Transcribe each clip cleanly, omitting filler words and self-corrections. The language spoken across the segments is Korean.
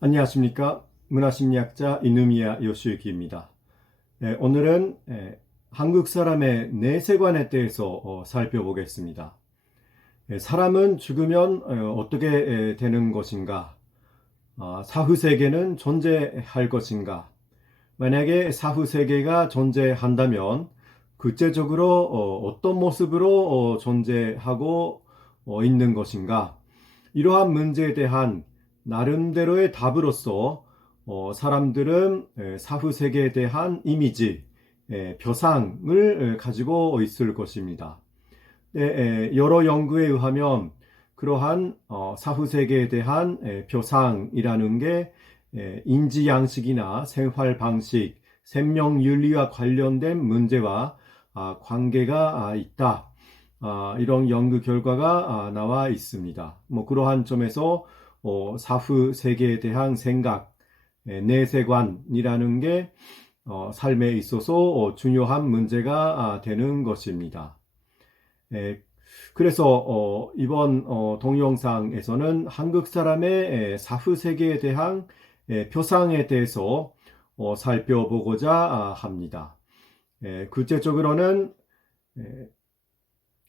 안녕하십니까. 문화심리학자 이누미야 요시유키입니다. 오늘은 한국 사람의 내세관에 대해서 살펴보겠습니다. 사람은 죽으면 어떻게 되는 것인가? 사후세계는 존재할 것인가? 만약에 사후세계가 존재한다면 구체적으로 어떤 모습으로 존재하고 있는 것인가? 이러한 문제에 대한 나름대로의 답으로서 사람들은 사후 세계에 대한 이미지, 표상을 가지고 있을 것입니다. 여러 연구에 의하면 그러한 사후 세계에 대한 표상이라는 게 인지 양식이나 생활 방식, 생명 윤리와 관련된 문제와 관계가 있다. 이런 연구 결과가 나와 있습니다. 그러한 점에서 사후 세계에 대한 생각, 내세관이라는 게 삶에 있어서 중요한 문제가 되는 것입니다. 그래서 이번 동영상에서는 한국 사람의 사후 세계에 대한 표상에 대해서 살펴보고자 합니다. 구체적으로는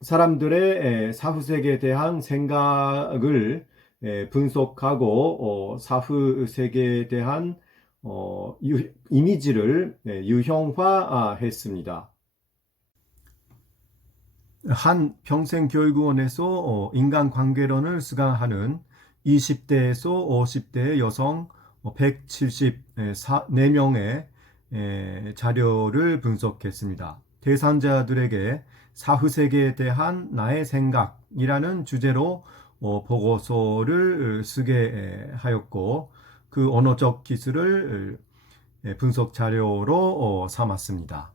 사람들의 사후 세계에 대한 생각을 분석하고 사후 세계에 대한 이미지를 유형화했습니다. 한 평생교육원에서 인간관계론을 수강하는 20대에서 50대의 여성 174명의 자료를 분석했습니다. 대상자들에게 사후세계에 대한 나의 생각이라는 주제로 보고서를 쓰게 하였고, 그 언어적 기술을 분석 자료로 삼았습니다.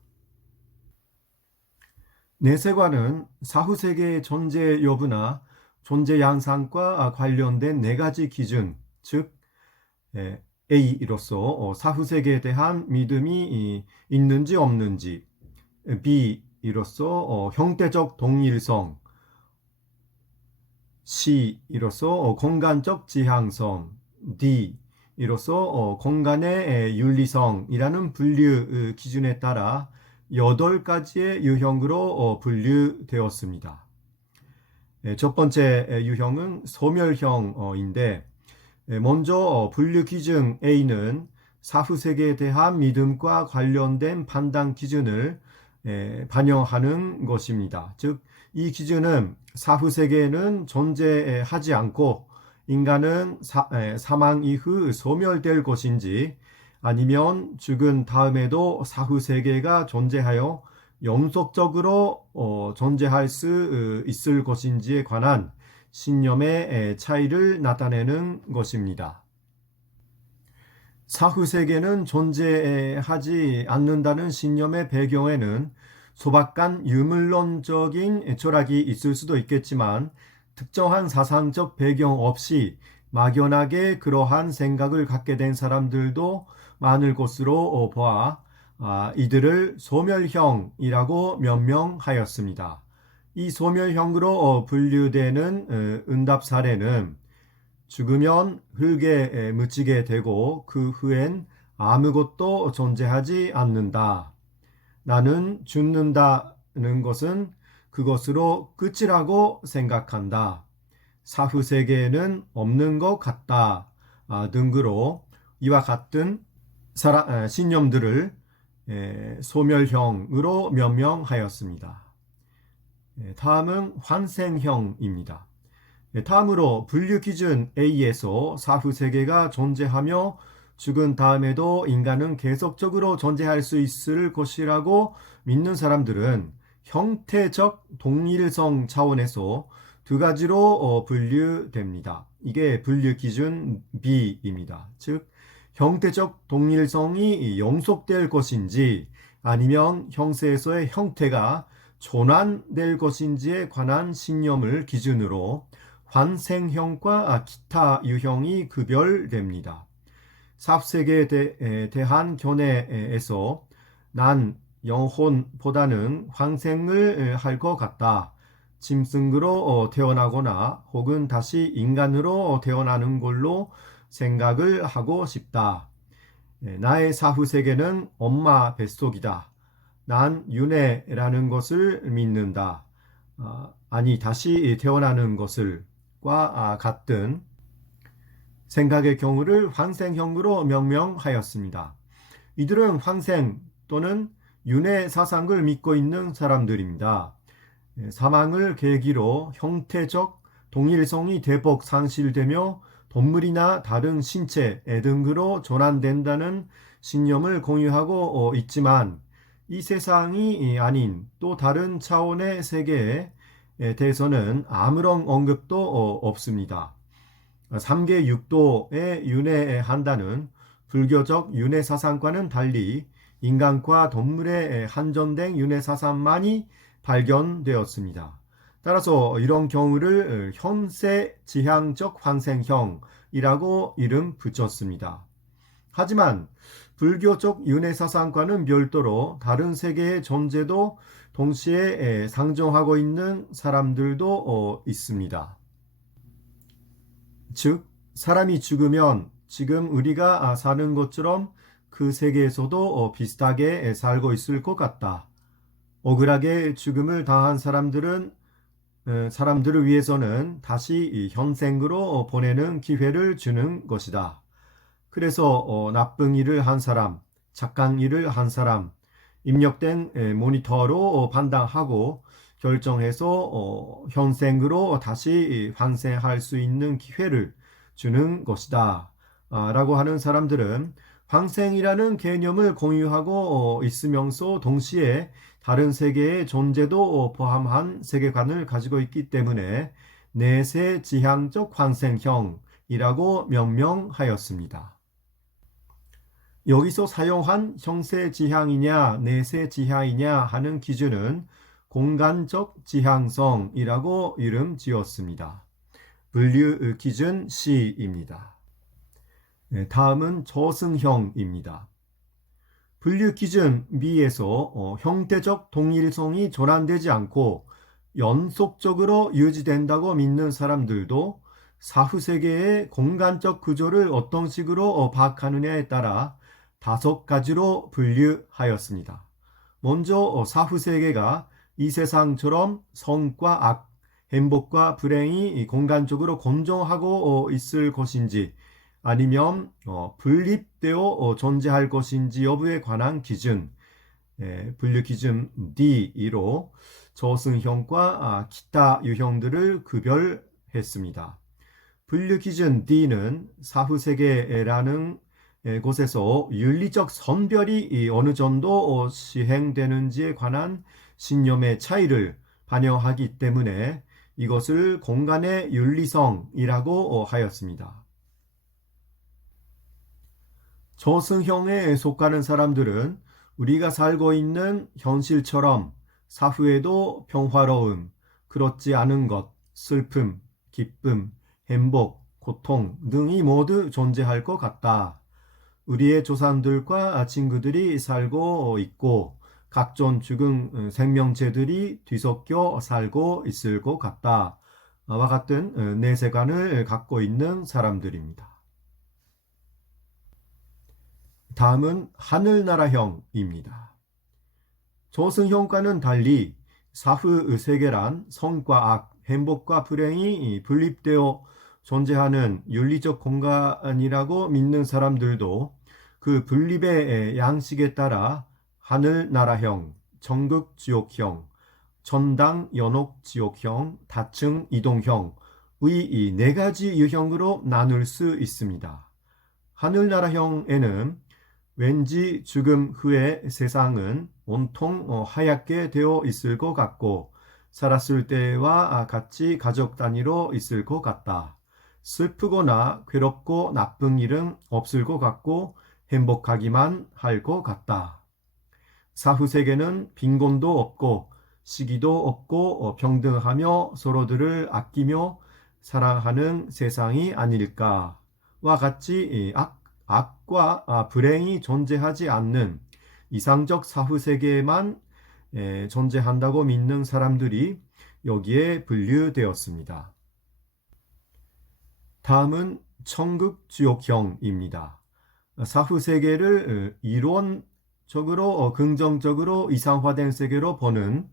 내세관은 사후세계의 존재 여부나 존재 양상과 관련된 네 가지 기준, 즉 A로서 사후세계에 대한 믿음이 있는지 없는지, B로서 형태적 동일성, C로서 공간적 지향성, D로서 공간의 윤리성이라는 분류 기준에 따라 8가지의 유형으로 분류되었습니다. 첫 번째 유형은 소멸형인데, 먼저 분류 기준 A는 사후세계에 대한 믿음과 관련된 판단 기준을 반영하는 것입니다. 즉, 이 기준은 사후세계는 존재하지 않고 인간은 사망 이후 소멸될 것인지, 아니면 죽은 다음에도 사후세계가 존재하여 영속적으로 존재할 수 있을 것인지에 관한 신념의 차이를 나타내는 것입니다. 사후세계는 존재하지 않는다는 신념의 배경에는 소박한 유물론적인 철학이 있을 수도 있겠지만, 특정한 사상적 배경 없이 막연하게 그러한 생각을 갖게 된 사람들도 많을 것으로 보아 이들을 소멸형이라고 명명하였습니다. 이 소멸형으로 분류되는 응답 사례는 죽으면 흙에 묻히게 되고 그 후엔 아무것도 존재하지 않는다. 나는 죽는다는 것은 그것으로 끝이라고 생각한다. 사후세계에는 없는 것 같다. 등으로 이와 같은 신념들을 소멸형으로 명명하였습니다. 다음은 환생형입니다. 다음으로 분류 기준 A에서 사후세계가 존재하며 죽은 다음에도 인간은 계속적으로 존재할 수 있을 것이라고 믿는 사람들은 형태적 동일성 차원에서 두 가지로 분류됩니다. 이게 분류 기준 B입니다. 즉, 형태적 동일성이 영속될 것인지 아니면 형세에서의 형태가 전환될 것인지에 관한 신념을 기준으로 환생형과 기타 유형이 구별됩니다. 사후세계에 대한 견해에서 난 영혼보다는 환생을 할 것 같다. 짐승으로 태어나거나 혹은 다시 인간으로 태어나는 걸로 생각을 하고 싶다. 나의 사후 세계는 엄마 뱃속이다. 난 윤회라는 것을 믿는다. 아니 다시 태어나는 것을과 같은 생각의 경우를 환생형으로 명명하였습니다. 이들은 환생 또는 윤회 사상을 믿고 있는 사람들입니다. 사망을 계기로 형태적 동일성이 대폭 상실되며 동물이나 다른 신체 등으로 전환된다는 신념을 공유하고 있지만 이 세상이 아닌 또 다른 차원의 세계에 대해서는 아무런 언급도 없습니다. 3계 6도의 윤회한다는 불교적 윤회 사상과는 달리 인간과 동물의 한정된 윤회 사상만이 발견되었습니다. 따라서 이런 경우를 현세지향적 환생형이라고 이름 붙였습니다. 하지만 불교적 윤회 사상과는 별도로 다른 세계의 존재도 동시에 상정하고 있는 사람들도 있습니다. 즉, 사람이 죽으면 지금 우리가 사는 것처럼 그 세계에서도 비슷하게 살고 있을 것 같다. 억울하게 죽음을 당한 사람들을 위해서는 다시 현생으로 보내는 기회를 주는 것이다. 그래서 나쁜 일을 한 사람, 착한 일을 한 사람, 입력된 모니터로 판단하고 결정해서 현생으로 다시 환생할 수 있는 기회를 주는 것이다. 라고 하는 사람들은 환생이라는 개념을 공유하고 있으면서 동시에 다른 세계의 존재도 포함한 세계관을 가지고 있기 때문에 내세지향적 환생형이라고 명명하였습니다. 여기서 사용한 형세지향이냐 내세지향이냐 하는 기준은 공간적 지향성이라고 이름 지었습니다. 분류 기준 C입니다. 다음은 저승형입니다. 분류 기준 B에서 형태적 동일성이 전환되지 않고 연속적으로 유지된다고 믿는 사람들도 사후 세계의 공간적 구조를 어떤 식으로 파악하느냐에 따라 5가지로 분류하였습니다. 먼저 사후 세계가 이 세상처럼 선과 악, 행복과 불행이 공간적으로 공존하고 있을 것인지 아니면 분립되어 존재할 것인지 여부에 관한 기준, 분류 기준 D로 저승형과 기타 유형들을 구별했습니다. 분류 기준 D는 사후 세계라는 곳에서 윤리적 선별이 어느 정도 시행되는지에 관한 신념의 차이를 반영하기 때문에 이것을 공간의 윤리성이라고 하였습니다. 저승형에 속하는 사람들은 우리가 살고 있는 현실처럼 사후에도 평화로움, 그렇지 않은 것, 슬픔, 기쁨, 행복, 고통 등이 모두 존재할 것 같다. 우리의 조상들과 친구들이 살고 있고 각종 죽은 생명체들이 뒤섞여 살고 있을 것 같다. 와 같은 내세관을 갖고 있는 사람들입니다. 다음은 하늘나라형입니다. 저승형과는 달리 사후 세계란 선과 악, 행복과 불행이 분립되어 존재하는 윤리적 공간이라고 믿는 사람들도 그 분립의 양식에 따라 하늘나라형, 천국지옥형, 천당 연옥지옥형, 다층 이동형의 이 4가지 유형으로 나눌 수 있습니다. 하늘나라형에는 왠지 죽음 후의 세상은 온통 하얗게 되어 있을 것 같고 살았을 때와 같이 가족 단위로 있을 것 같다. 슬프거나 괴롭고 나쁜 일은 없을 것 같고 행복하기만 할 것 같다. 사후 세계는 빈곤도 없고 시기도 없고 평등하며 서로들을 아끼며 사랑하는 세상이 아닐까와 같이 악과 불행이 존재하지 않는 이상적 사후 세계에만 존재한다고 믿는 사람들이 여기에 분류되었습니다. 다음은 천국 지옥형입니다. 사후 세계를 이론적으로 긍정적으로 이상화된 세계로 보는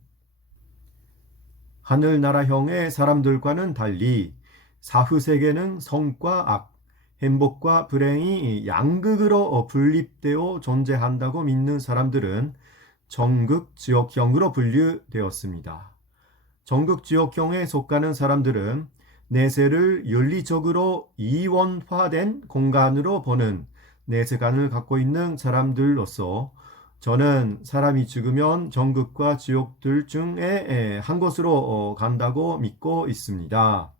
하늘나라형의 사람들과는 달리 사후 세계는 성과 악, 행복과 불행이 양극으로 분립되어 존재한다고 믿는 사람들은 정극 지옥형으로 분류되었습니다. 정극 지옥형에 속하는 사람들은 내세를 윤리적으로 이원화된 공간으로 보는 내세관을 갖고 있는 사람들로서 저는 사람이 죽으면 정극과 지옥들 중에 한 곳으로 간다고 믿고 있습니다.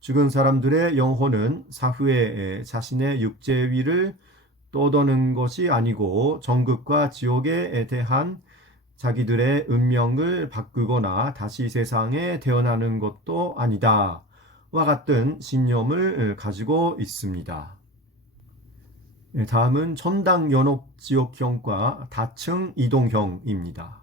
죽은 사람들의 영혼은 사후에 자신의 육체 위를 떠도는 것이 아니고 정극과 지옥에 대한 자기들의 운명을 바꾸거나 다시 세상에 태어나는 것도 아니다. 와 같은 신념을 가지고 있습니다. 다음은 천당 연옥 지옥형과 다층 이동형입니다.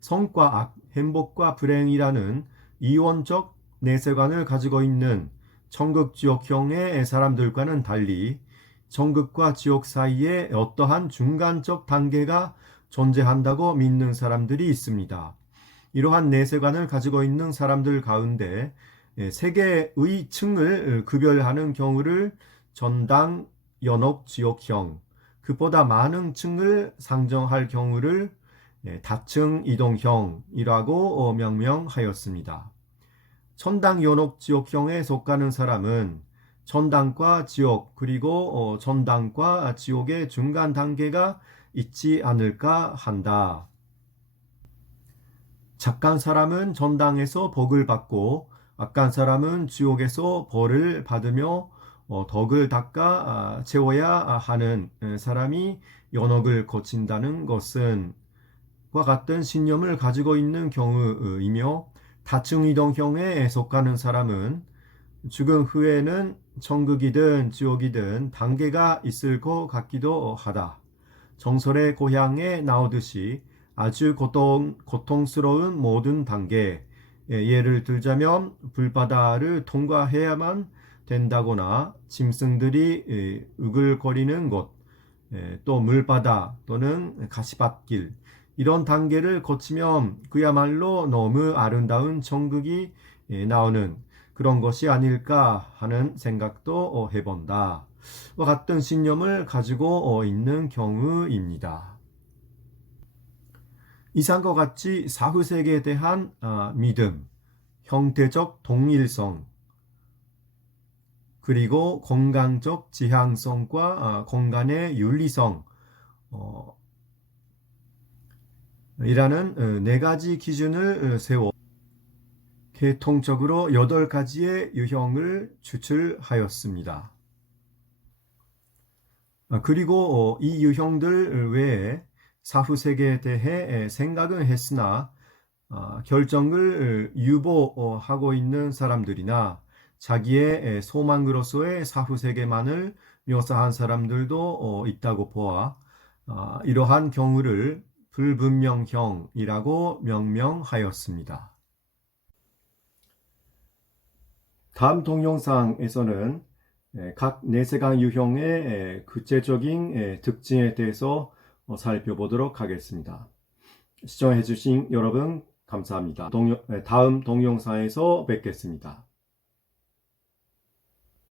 성과 악, 행복과 불행이라는 이원적 내세관을 가지고 있는 천국 지옥형의 사람들과는 달리 천국과 지옥 사이에 어떠한 중간적 단계가 존재한다고 믿는 사람들이 있습니다. 이러한 내세관을 가지고 있는 사람들 가운데 세 개의 층을 구별하는 경우를 전당 연옥 지옥형, 그보다 많은 층을 상정할 경우를 다층 이동형이라고 명명하였습니다. 천당 연옥 지옥형에 속하는 사람은 천당과 지옥 그리고 천당과 지옥의 중간 단계가 있지 않을까 한다. 착한 사람은 천당에서 복을 받고 악한 사람은 지옥에서 벌을 받으며 덕을 닦아 채워야 하는 사람이 연옥을 거친다는 것은 과 같은 신념을 가지고 있는 경우이며 다층이동형에 속하는 사람은 죽은 후에는 천국이든 지옥이든 단계가 있을 것 같기도 하다. 정설의 고향에 나오듯이 아주 고통스러운 모든 단계, 예를 들자면 불바다를 통과해야만 된다거나 짐승들이 으글거리는 곳, 또 물바다 또는 가시밭길, 이런 단계를 거치면 그야말로 너무 아름다운 천국이 나오는 그런 것이 아닐까 하는 생각도 해본다. 와 같은 신념을 가지고 있는 경우입니다. 이상과 같이 사후세계에 대한 믿음, 형태적 동일성, 그리고 공간적 지향성과 공간의 윤리성, 이라는 네 가지 기준을 세워 계통적으로 8가지의 유형을 추출하였습니다. 그리고 이 유형들 외에 사후세계에 대해 생각은 했으나 결정을 유보하고 있는 사람들이나 자기의 소망으로서의 사후세계만을 묘사한 사람들도 있다고 보아 이러한 경우를 불분명형이라고 명명하였습니다. 다음 동영상에서는 각 내세관 유형의 구체적인 특징에 대해서 살펴보도록 하겠습니다. 시청해주신 여러분 감사합니다. 다음 동영상에서 뵙겠습니다.